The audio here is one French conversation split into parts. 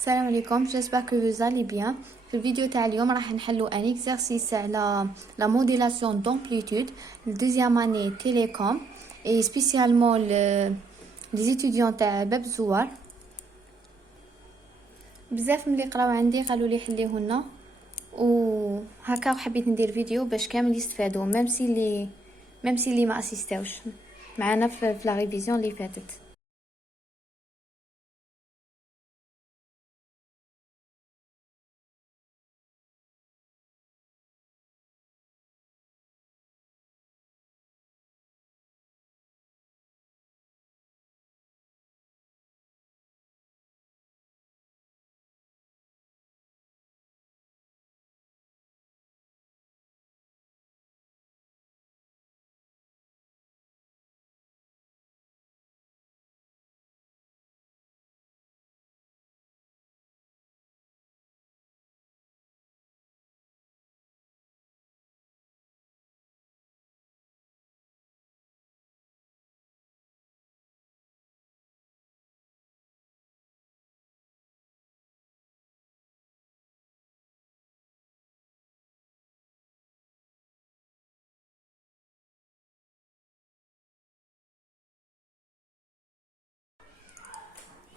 السلام عليكم. j'espère que vous allez bien. في الفيديو تاع اليوم راح نحلو ان exercice على la modulation d'amplitude deuxième année télécom et spécialement les étudiants تاع باب الزوار. بزاف ملي قراو عندي قالوا لي حليهولنا وهكا حبيت ندير فيديو باش كامل يستفادوا ميم سي لي ما اسيستاوش معنا في لا ريفيزيون اللي فاتت.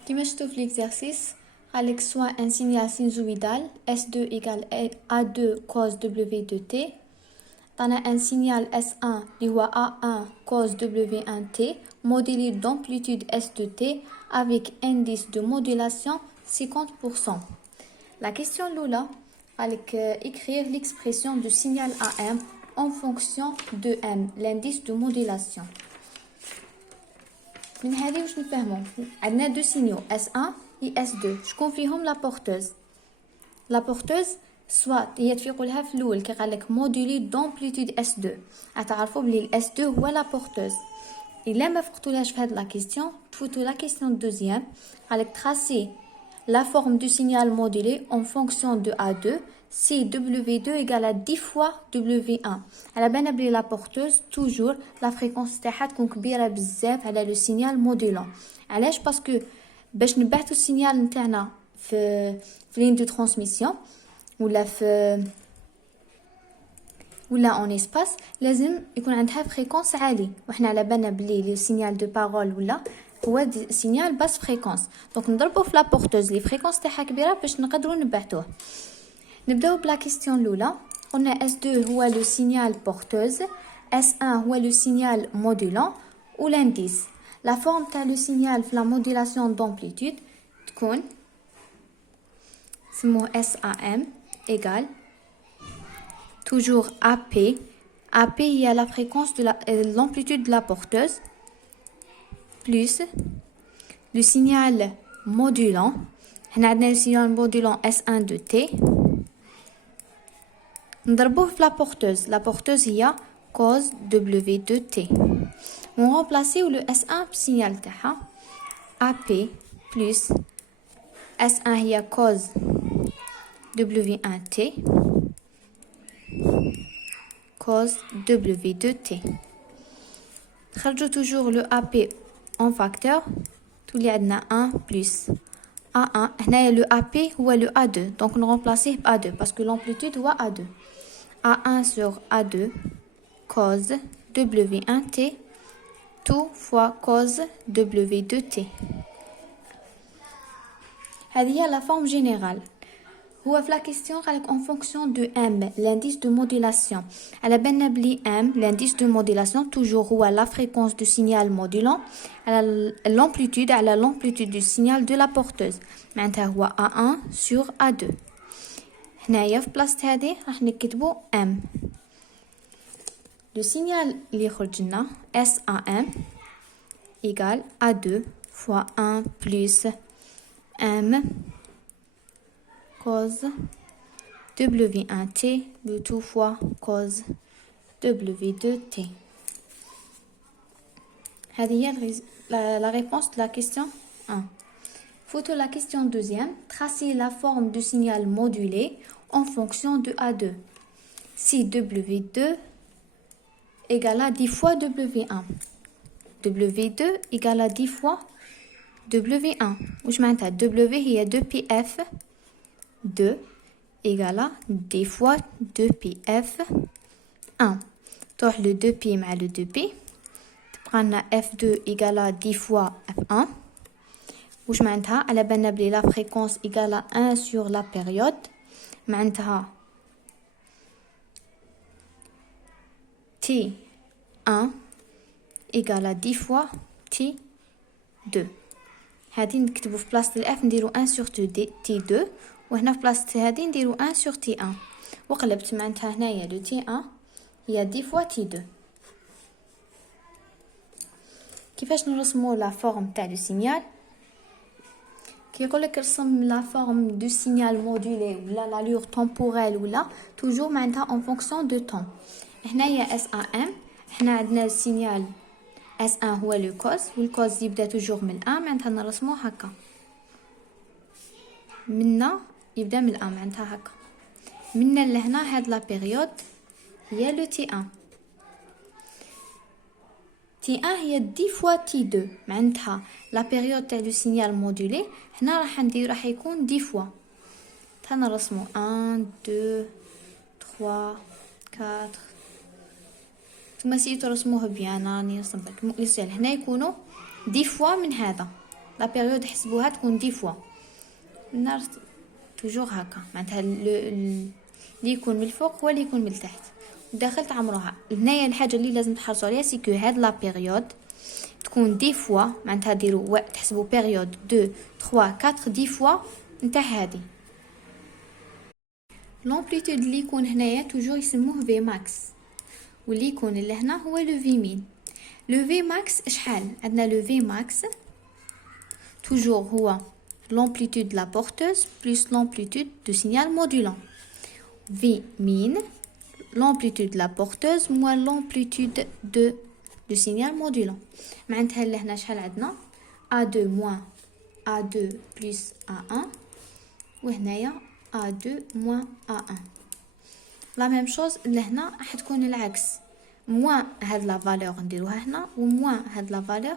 كما شفتوا في l'exercice قالك soit un signal sinusoïdal S2 égale A2 cos W de T. طنا un signal S1 اللي هو A1 cos W1 T modulé d'amplitude S de T avec indice de modulation 50%. La question الأولى قالك écrire l'expression du signal AM en fonction de M, l'indice de modulation. من هذه واش نفهموا عندنا دو سينيو S1 et S2 شكون فيهم لا بورتوز سواء هي تفيقوا لها في الاول كي قال لك مودولي دامبليتود S2 تعرفوا بلي S2 هو لا بورتوز. الا ما فقتولهاش في هذه لا كيسيون تفوتوا لا كيسيون دوزيام قال لك تراسي la forme du signal modulé en fonction de A2 si W2 égale à 10 fois W1. على بالنا بلي لا بورتوز توجور لا فريكونس تاعها تكون كبيره بزاف على لو سينيال مودولون. علاش؟ باسكو باش نبعثوا السينيال نتاعنا في لين دو ترانسميسيون ولا اون اسباس لازم يكون عندها فريكونس عالي، وحنا على بالنا بلي لي سينيال دو بارول ولا هو سينيال باس فريكونس. دونك نضربوا في لا بورتوز لي فريكونس تاعها كبيره باش نقدروا نبعثوه. نبداو بلا كيسيون الاولى. قلنا S2 هو لو سينيال بورتوز، S1 هو لو سينيال مودولون و لانديس. لا فورم تاع لو سينيال في لا مودولاسيون دامبليتود تكون سموه SAM égale toujours AP. AP هي la fréquence de l'amplitude de la porteuse plus le signal modulant. هنا عندنا le signal modulant S1 de T نضربوه في la porteuse هي cos W de T. on remplace le S1 بsignal تاعها AP plus S1 هي cos W1T cos W de T. خرجوا toujours le AP en facteur تولي عندنا 1 plus A1. هنايا le AP هو le A2 donc نرمبلاسيه ب A2 parce que l'amplitude هو A2. A1 sur A2 cos W1T tout fois cos W de T. هذه هي la forme générale. هو في la question قالك en fonction de M l'indice de modulation. على بالنا بلي M l'indice de modulation toujours هو la fréquence du signal modulant على l'amplitude على l'amplitude du signal de la porteuse. معناتها هو A1 sur A2. هنايا في بلاصة هذه راح نكتبو M. le signal اللي خرج لنا SAM égale A2 fois 1 plus M cos W1T le tout fois cos W2T. هذه هي la réponse de la question 1. Photo la question deuxième. Tracer la forme du signal modulé en fonction de A2. Si W2 égale à 10 fois W1. W2 égale à 10 fois W1. واش معناتها W هي 2PF 2 égale D fois 2PF 1. تروح le 2P مع le 2P. تبقى لنا F2 égale 10 fois F1. واش معناتها على بالنا بلي لا فريكونس égale 1 sur la période. معناتها T1 égale 10 fois T2. هادي نكتبو في بلاصة الاف نديرو 1 sur T2 وهنا في بلاصة هادي نديرو 1 sur T1 وقلبت. معناتها هنايا لو T1 هي 10 fois T2. كيفاش نرسمو لا فورم تاع لو سينيال؟ كي يقولك رسم لا فورم دو سينيال مودولي ولا لا لور تمبوريل ولا توجور معناتها اون فونكسيون دو طون. هنايا اس ا ام حنا عندنا السينيال اس 1 هو لو كوز والكوز يبدا توجور من ا معناتها نرسموه هكا منا يبدا من ا معناتها هكا منا لهنا. هاد لا بيريود هي لو تي 1 تي 1 هي 10 فوا تي 2 معناتها لا بيريود تاع لو سينيال مودولي هنا راح يكون 10 فوا. نرسمو 1 2 3 4. ثم سي ترسموه بيان راني نصبك مؤسسه هنا يكونوا 10 فوا من هذا لا بيريود حسبوها تكون 10 فوا النار توجور هكا معناتها اللي يكون من الفوق هو اللي يكون من التحت ودخلت عمروها. هنايا الحاجه اللي لازم تحرصوا عليها سي كو هاد لا بيريود تكون 10 فوا معناتها ديروا تحسبوا بيريود 2 3 4 10 فوا نتاع هادي. لامبليتود اللي يكون هنايا توجور يسموه في ماكس واللي يكون اللي هنا هو لو في مين. لو في ماكس شحال عندنا؟ لو في ماكس توجور هو l'amplitude de la porteuse plus l'amplitude du signal modulant. V min l'amplitude de la porteuse moins l'amplitude du signal modulant. معناتها اللي هنا شحال عندنا A2 moins A2 plus A1 وهنايا A2 moins A1. لا ميم شوز اللي هنا راح تكون العكس موان هاد لا فالور نديروها هنا وموان هاد لا فالور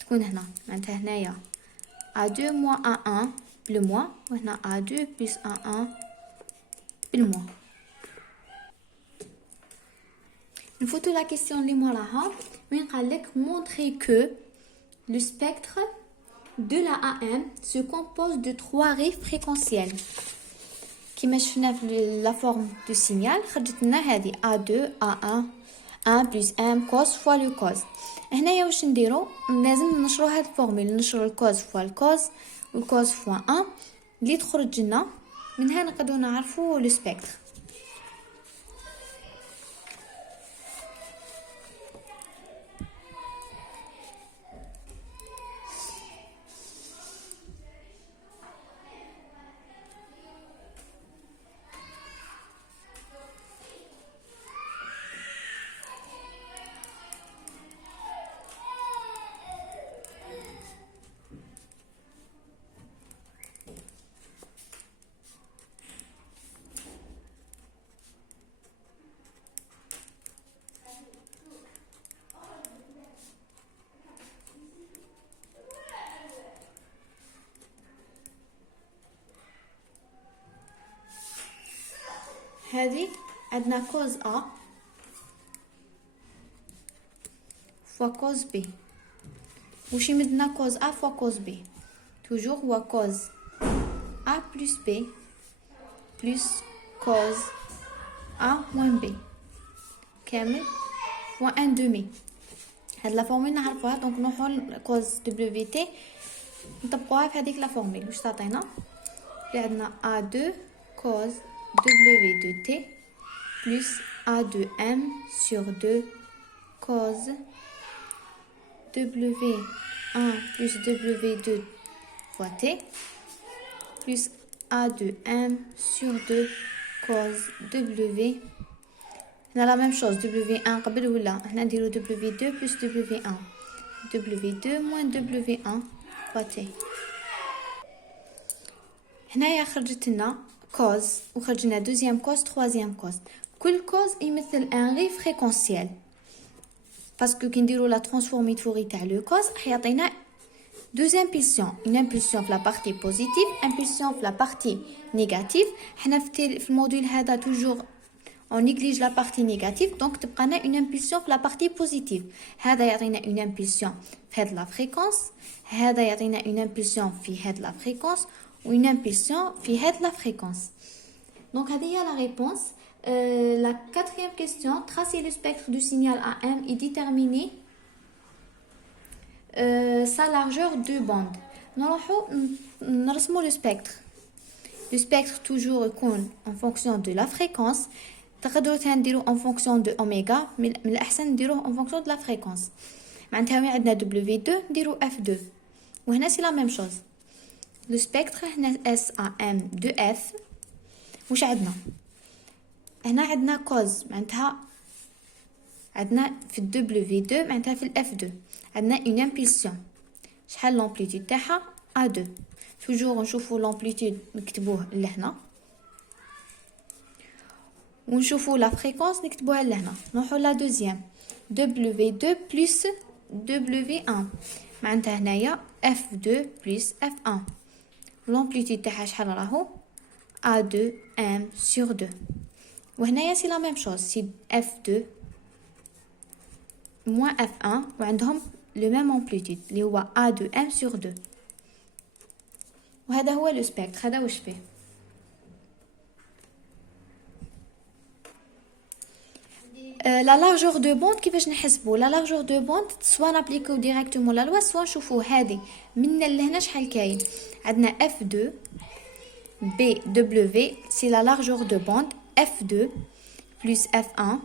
تكون هنا. معناتها هنايا A2 moins A1 بالموان وهنا A2 plus A1 بالموان. نفوتو لا كيسيون اللي موراها وين قالك montrer que le spectre de la AM se compose de 3 raies fréquentielles. كيما شفنا في لا فورم دو سينيال خرجت لنا هذه A2 A1 1 plus M cos fois le cos. هنايا واش نديرو؟ لازم نشرو هاد الفورمول نشرو الكوز فوا الكوز والكوز فوا 1 اللي تخرج لنا منها نقدروا نعرفوا لو سبيكتر. هذه عندنا كوز A فوا كوز B. وش يمدنا كوز A فوا كوز B؟ توجور هو كوز A plus B plus كوز A moins B كامل فوا 1 دومي. هاد لا فورمول نعرفوها دونك نروحو كوز دبليو تي نطبقوها في هذيك لا فورمول. واش تعطينا؟ عندنا A2 cos W de T plus A de M sur 2 cos W1 plus W2 fois T plus A de M sur 2 cos W. On a la même chose, W1 قبل ولا هنا نديرو W2 plus W1 W2 moins W1 fois T. هنايا خرجت لنا كوز وخرجنا دوزيام كوز تروازيام كوز. كل كوز يمثل ان غي فريكونسيال باسكو كي نديرو لا ترانسفورمي فوري تاع لو كوز راح يعطينا deux impulsions, une impulsion في la partie positive, impulsion في la partie négative. حنا في الموديل هذا toujours on néglige la partie négative, donc تبقى لنا une impulsion في la partie positive. هذا يعطينا une impulsion في هاد la fréquence, هذا يعطينا une impulsion في هاد la fréquence ou une impulsion في هاد la fréquence. Donc هذه هي la réponse. La quatrième question, tracer le spectre du signal AM et déterminer sa largeur de bande. نروحو نرسمو le spectre. Le spectre toujours يكون en fonction de la fréquence. تقدروا نديرو en fonction de oméga, من الأحسن نديروه en fonction de la fréquence. معناتها عندنا W2 نديرو F2. وهنا c'est la même chose. Le spectre هنا SAM de F. وش عندنا؟ هنا عندنا cos معناتها عندنا في W2 معناتها في F2 عندنا une impulsion. شحال l'amplitude تاعها A2. toujours نشوفوا l'amplitude نكتبوه لهنا ونشوفوا la fréquence نكتبوها لهنا. نروحوا la deuxième W2 plus W1 معناتها هنايا F2 plus F1. l'amplitude تاعها شحال راهو A2 M sur 2. وهنايا c'est la même chose, c'est F2 moins F1 وعندهم le même amplitude اللي هو A2 M sur 2. وهذا هو le spectre. هذا واش فيه. La largeur de bande كيفاش نحسبوا la largeur de bande soit نابليكو directement la loi soit نشوفوا هذه من لهنا شحال كاين. عندنا F2 BW c'est la largeur de bande F2 plus F1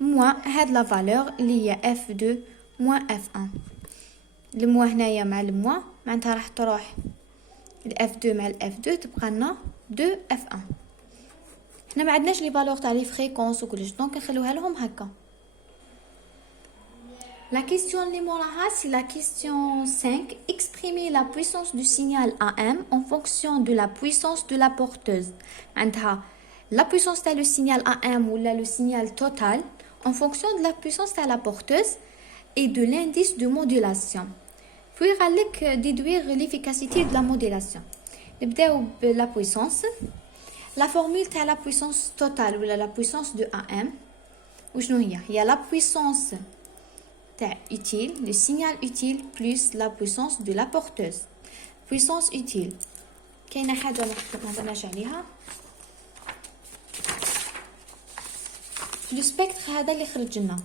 moins هاد la valeur اللي هي F2 moins F1. الموا هنايا مع الموا معناتها راح تروح F2 مع F2 تبقى لنا 2 F1. حنا ما عندناش لي فالور تاع لي فريكونس وكلش دونك نخلوها لهم هكا. La question اللي موراها c'est la question 5. Exprimer la puissance du signal AM en fonction de la puissance de la porteuse. معناتها la puissance تاع le signal AM ولا le signal total en fonction de la puissance تاع la porteuse et de l'indice de modulation. Puis غالك déduire l'efficacité de la modulation. نبداو بلا puissance. La formule تاع la puissance totale ou la puissance de AM وشنو هي؟ هي la puissance تاع utile, le signal utile plus la puissance de la porteuse. Puissance utile كاينه حاجه ما هضرناش عليها. لو سبيكتر هذا اللي خرج لنا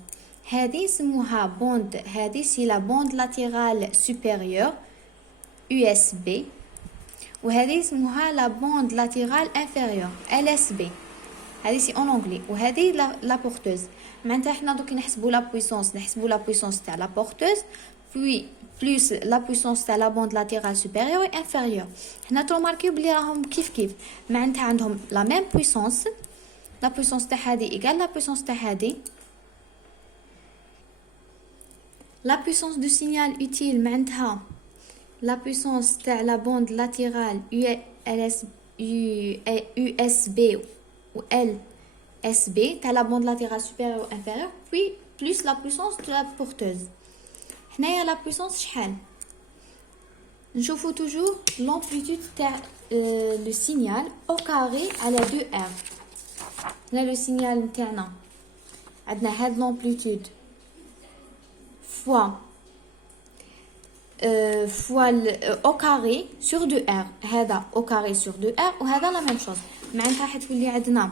هذه يسموها بوند. هذه سي لا بوند لاتيرال سوبيريور USB وهذه يسموها لا بوند لاتيرال انفيريور LSB. هذه سي اون انجلي وهذه لا بورتوز. معناتها حنا دوك نحسبوا لا بويسونس تاع لا بورتوز puis plus la puissance تاع la bande latérale supérieure et inférieure. هنا تروماركيو بلي راهم كيف معناتها عندهم la même puissance. la puissance تاع هذه égale la puissance تاع هذه. la puissance du signal utile معناتها la puissance تاع la bande latérale USB ou LSB تاع la bande latérale supérieure ou inférieure puis plus la puissance de la porteuse. هنايا la puissance شحال نشوفوا toujours l'amplitude تاع le signal au carré على 2R. هنا le signal نتاعنا عندنا هاد l'amplitude fois au carré sur 2R. هذا au carré sur 2R وهذا la même chose. معناتها حتولي عندنا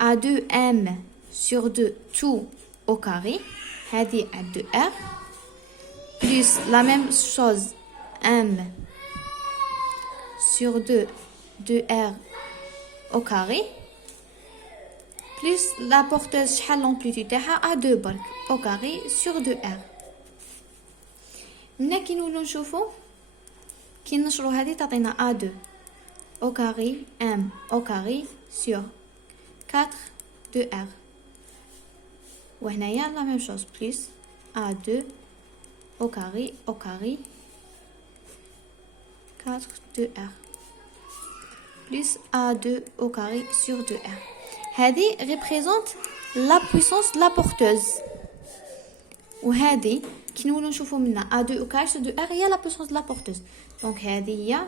A2M sur 2 tout au carré. هذه à 2R plus la même chose M sur 2 2R au carré plus la porteuse شحال l'amplitude تاعها A2 برك au carré sur 2R. منا كي نولو نشوفو كي نشرو هذه تعطينا A2 au carré M au carré sur 4 2R وهنايا la même chose plus A2 au carré 4 2R plus A2 au carré sur 2R. هذه représente la puissance de la porteuse وهذه كي نولو نشوفو منا A2 au carré sur 2R هي la puissance de la porteuse. Donc هذه هي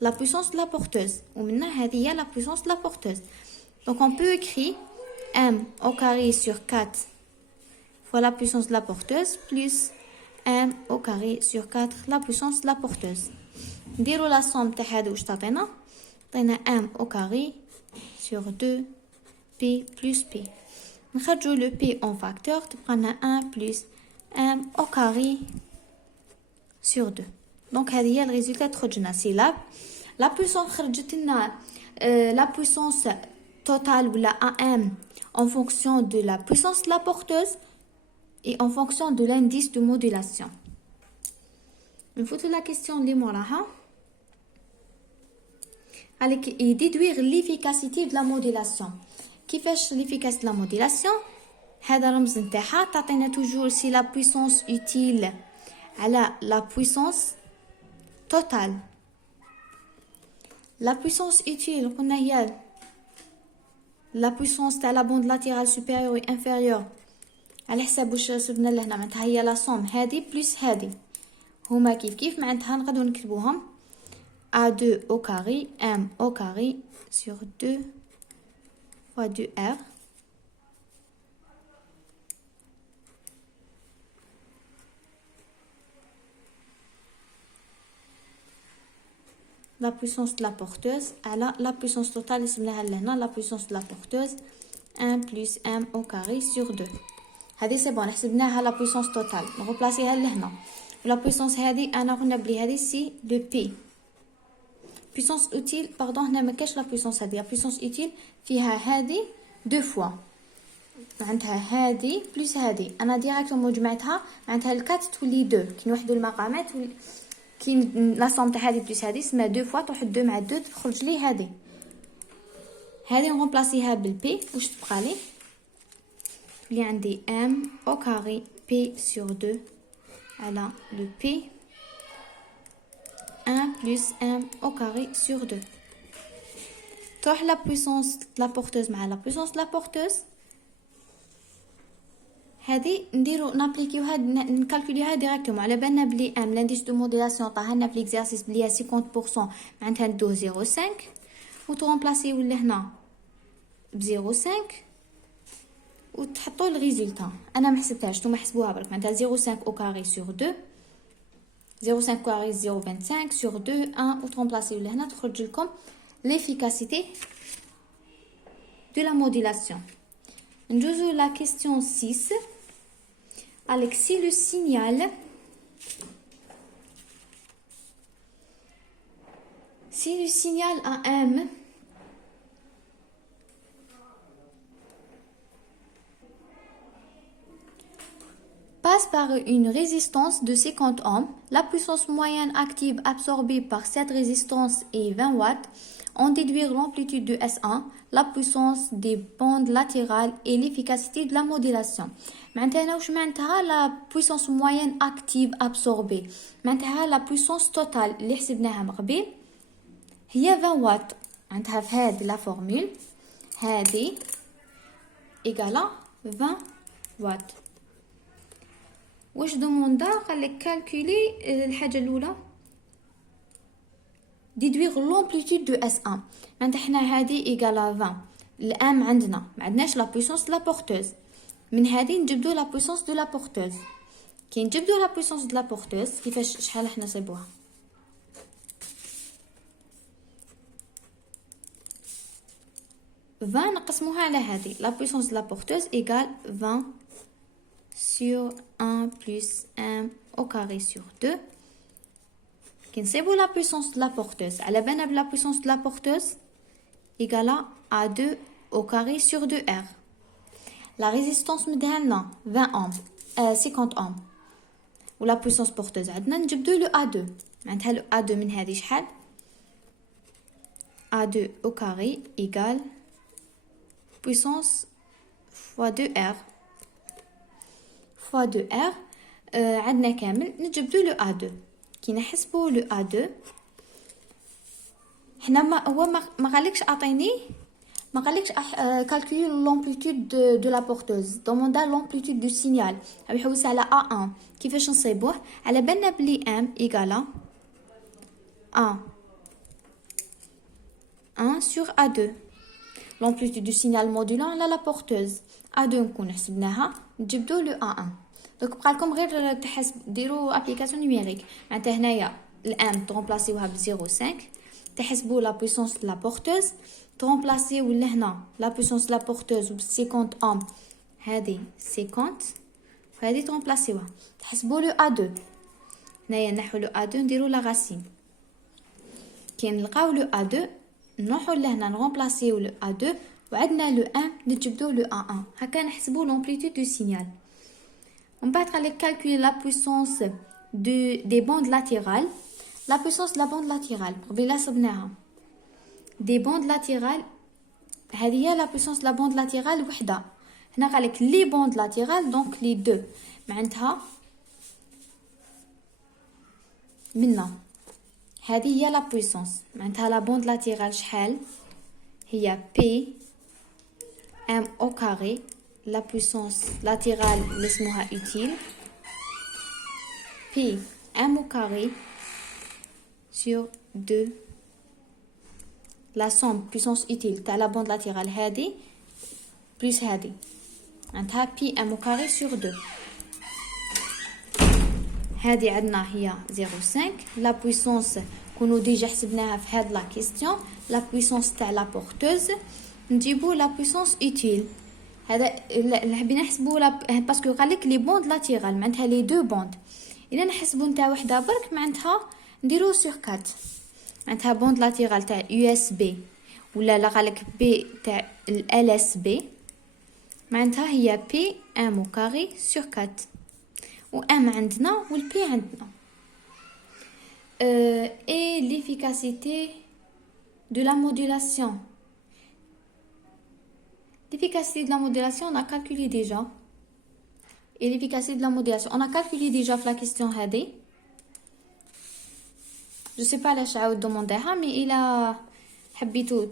la puissance de la porteuse. ومنا هذه هي la puissance de la porteuse. Donc on peut écrire M au carré sur 4 fois la puissance de la porteuse plus M au carré sur 4 la puissance de la porteuse. نديرو la somme تاع هادو واش تعطينا M au carré sur 2 P plus P. نخرجو le P en facteur تبقى 1 plus M au carré sur 2. Donc هذه هي الريزولتا تخرج لنا سي la puissance خرجت لنا la puissance totale ou la AM en fonction de la puissance de la porteuse et en fonction de l'indice de modulation. On fout la question اللي موراها عليك déduire l'efficacité de la modulation. كيفاش l'efficacité de la modulation؟ هذا رمز نتاعها تعطينا toujours si la puissance utile على la puissance totale. La puissance utile قلنا هي la puissance تاع la bande latérale supérieure et inférieure على حساب واش صبنا لهنا معناتها هي لا سوم هذه بلس هذه هما كيف معناتها نقدروا نكتبوهم A2 au carré M au carré sur 2 fois 2R la puissance de la porteuse على la puissance totale اللي سميناها لهنا la puissance de la porteuse 1 plus M au carré sur 2. هذه سي بون حسبناها la puissance totale نغبلاصيها لهنا ولا puissance هذه انا قلنا بلي هذه سي لو بي puissance utile باردون هنا ما كاش la puissance هذه la puissance utile فيها هذه دو فوا معناتها هذه بلس هذه انا ديريكتومون جمعتها معناتها الكات تولي 2 كي نوحدوا المقامات كي لا سوم تاع هذه بلس هذه اسمها دو فوا تروح 2 مع 2 تخرج لي هذه نغبلاصيها بالبي واش تبقى لي اللي عندي M au carré P sur 2 على le P 1 plus M au carré sur 2 تروح la puissance de la porteuse مع la puissance de la porteuse هذه نديرو نابليكيوها نكالكوليوها ديريكتومون على بالنا بلي M لانديس دو موديلاسيون طاهنا في ليكزارسيس بلي 50% معناتها ندوه 0.5 وترومبلاسيو لهنا ب 0.5 وتحطوا الريزولتا انا ما حسبتهاش نتوما حسبوها برك معناتها 0.5 au carré sur 2 0.5 carré 0.25 sur 2 1 وترومبلاسيو لهنا تخرج لكم l'efficacité de la modulation. نجوزو la question 6 avec si le signal AM passe par une résistance de 50 ohms, la puissance moyenne active absorbée par cette résistance est 20 watts. On déduit l'amplitude de S1, la puissance des bandes latérales et l'efficacité de la modulation. Maintenant, je معناتها la puissance moyenne active absorbée. معناتها la puissance totale اللي حسبناها من قبل هي 20 watts. معناتها في هذه لا فورمول هذه إيكالا 20 watts. واش دوموندا قالك كالكولي الحاجه الاولى ديدويغ لومبليتود دو اس 1 معناتها حنا هذه ايكالا 20 الام عندنا ما عندناش لا بويسونس لا بورتوز من هذه نجبدو لا بويسونس دو لا بورتوز كي نجبدو لا بويسونس دو لا بورتوز كيفاش شحال حنا نصيبوها 20 نقسموها على هذه لا بويسونس دو لا بورتوز ايكال 20 sur 1 plus 1 au carré sur 2 qui c'est la puissance de la porteuse à la benne la puissance de la porteuse égale à 2 au carré sur 2R la résistance مدهنا 20 ohms 50 ohms ou la puissance porteuse عندنا نجبدو le A2 معناتها le A2 من هذه شحال A2 au carré égale puissance fois 2R fois 2R عندنا كامل نجبدو لو A2 كي نحسبو لو A2 حنا هو ما قالكش اعطيني ما قالكش calculer l'amplitude de la porteuse. demanda l'amplitude du signal. غادي يحوس على A1. كيفاش نصيبوه؟ على بالنا بلي M égale A 1 sur A2. l'amplitude du signal modulant على la porteuse. A2 نكون حسبناها نجبدو لو A1. دونك بقى لكم غير ديروا ابليكاسيون نيميريك. معناتها هنايا الام ترومبلاسيوها ب 0.5 تحسبوا لا بويسونس دو لا بورتوز ترومبلاسيو لهنا لا بويسونس دو لا بورتوز ب 50 اوم هذه 50 وهذه ترومبلاسيوها تحسبوا لو A2. هنايا نحو لو A2 نديروا لا غاسين كي نلقاو لو A2 نروحوا لهنا نرومبلاسيو لو A2 وعندنا لو 1 نجبدو لو A1. هكا نحسبوا l'amplitude du signal. On va calculer la puissance des bandes latérales. La puissance de la bande latérale. Des bandes latérales. هذه هي la puissance de la bande latérale وحده. هنا قالك les bandes latérales donc les deux. معناتها منا هذه هي la puissance. معناتها la bande latérale شحال هي P M au carré. La puissance latérale اللي اسمها utile P M au carré sur 2 la somme puissance utile تاع la bande latérale هذه plus هذه معناتها P M au carré sur 2. هذه عندنا هي 0.5. la puissance كونو ديجا حسبناها في هاد لا كيستيون la puissance تاع la porteuse نجيبو la puissance utile. هذا اللي حبينا نحسبوا باسكو قال لك لي بوند لاتيرال معناتها لي دو بوند. الا نحسبوا نتاع وحده برك معناتها نديرو سور 4 معناتها بوند لاتيرال تاع يو اس بي ولا لا قال لك بي تاع ال اس بي معناتها هي بي ام او كاري سور 4 و ام عندنا والبي عندنا. et l'efficacité de la modulation. L'efficacité de la modulation, on a calculé déjà. Et l'efficacité de la modulation, on a calculé déjà la question هذه. Je sais pas علاش عاود دومونديها مي الا حبيتو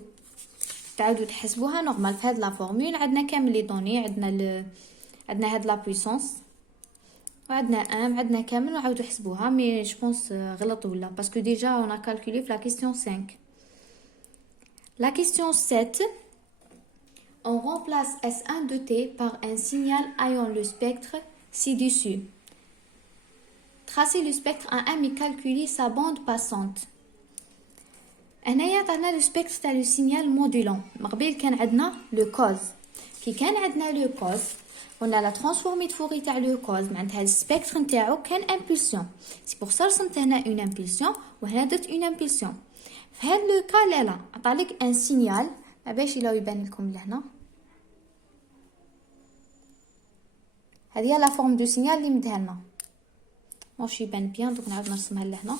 تعاودوا تحسبوها نورمال في هاد لا فورمول. عندنا كامل لي دوني عندنا هاد لا بويسونس وعندنا ام عندنا كامل وعاودوا حسبوها مي جو بونس غلط ولا باسكو ديجا on a calculé في la question 5. La question 7. On remplace S1 de T par un signal ayant le spectre ci-dessus. Tracer le spectre A1 et calculer sa bande passante. هنايا عطانا le spectre تاع le signal modulant. مقبل كان عندنا le cause. كي كان عندنا le cause قلنا la transformée de Fourier تاع le cause معناتها السبيكتر نتاعو كان impulsion. C'est pour ça رسمت هنا une impulsion وهنا درت une impulsion. في هذا لو كا لا عطالك ان سينيال باش يلاو يبان لكم لهنا. هذه هي لا فورم دو سينيال اللي مديها لنا واش يبان بيان. دوك نعاود نرسمها لهنا.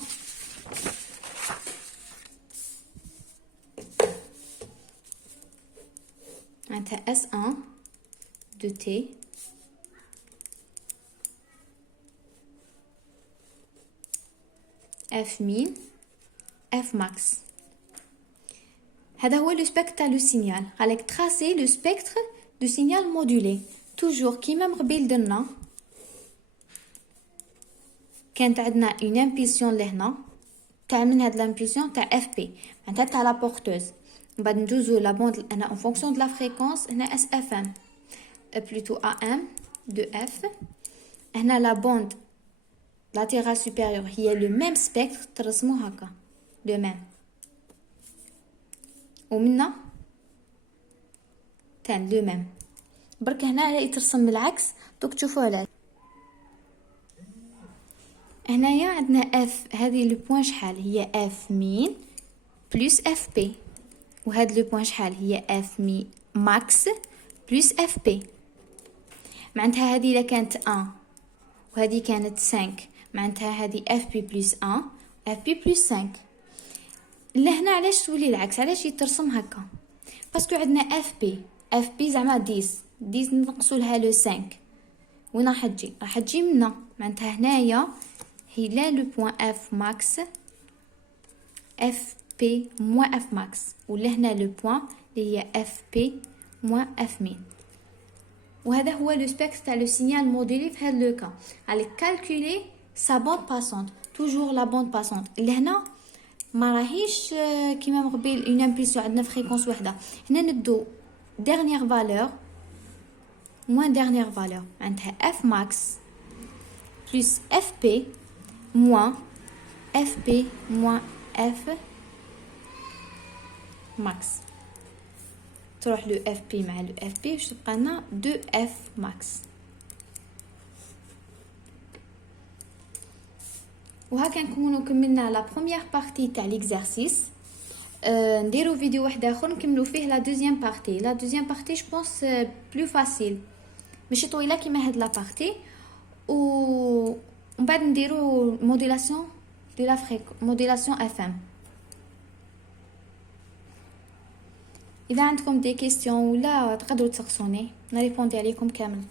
معناتها S1 de T F min F max. هذا هو لو سبيكتر تاع لو سينيال. قالك تراسي لو سبيكتر دو سينيال مودولي توجور كيما مقبل درنا كانت عندنا اون امبولسيون لهنا تاع من هاد لامبولسيون تاع اف بي معناتها تاع لا بورتوز. من بعد ندوزو لا بوند هنا اون فونكسيون دو لا فريكونس. هنا اس اف ام بلوتو ا ام دو اف. هنا لا بوند لاتيرال سوبيريور هي لو ميم سبيكتر ترسمو هكا لو ميم ومنا تان لو ميم. برك هنا يترسم بالعكس دوك تشوفوا على هنايا عندنا اف هذه لو بوين شحال هي اف مين بلس اف بي وهاد لو بوين شحال هي اف مي ماكس بلس اف بي. معناتها هذه الا كانت 1 وهذه كانت 5 معناتها هذه اف بي بلس 1 اف بي بلس 5. لهنا علاش تولي العكس علاش يترسم هكا باسكو عندنا اف بي زعما 10 نقصوا لها لو 5 وين راح تجي منا معناتها هنايا هي لا لو بوين اف ماكس اف بي موان اف ماكس ولا هنا لو بوين اللي هي FP moins F min. وهذا هو لو سبيكتر تاع لو سينيال موديلي في هذا لو كا. على كالكولي سا بوند باسونت توجور لا بوند باسونت. لهنا ما راهيش كيما من قبيل اون امبليسيون عندنا فريكونس وحده. هنا ندو dernière valeur moins dernière valeur عندها F max plus FP moins FP moins F max. تروح لو FP مع لو FP باش تبقى لنا 2F max. وهكا نكونوا كملنا لا بروميير بارتي تاع ليكزارسيس. نديرو فيديو واحد اخر نكملوا فيه لا دوزيام بارتي. لا دوزيام بارتي جو بونس بلو فاسيل ماشي طويله كيما هاد لا بارتي. ومن بعد نديرو موديلاسيون دو لا موديلاسيون اف ام. اذا عندكم دي كيستيون ولا تقدروا تسقسوني نريبوندي عليكم كامل.